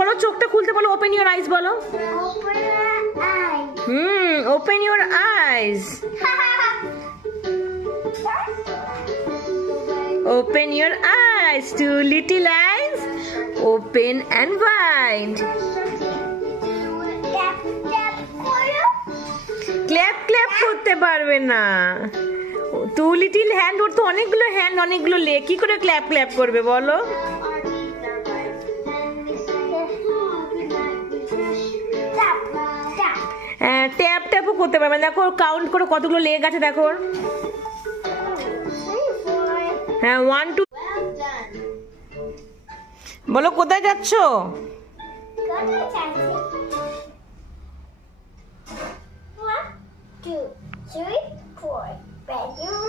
বলো, চোখটা খুলতে বলো, ওপেন ইউর আইজ বলো। Open your eyes. Open your eyes, two little eyes, open and wide. Clap clap করতে পারবে না। Two little hand, ওর তো অনেকগুলো হ্যান্ড, অনেকগুলো লেগ, কি করে ক্ল্যাপ ক্ল্যাপ করবে বলো? হ্যাঁ, ট্যাপ ট্যাপও করতে পারবে। দেখো কাউন্ট করো কতগুলো লেগ আছে দেখো। হ্যাঁ, 1 2 বলো কোথায় যাচ্ছ? One, two, three, four. Bedroom.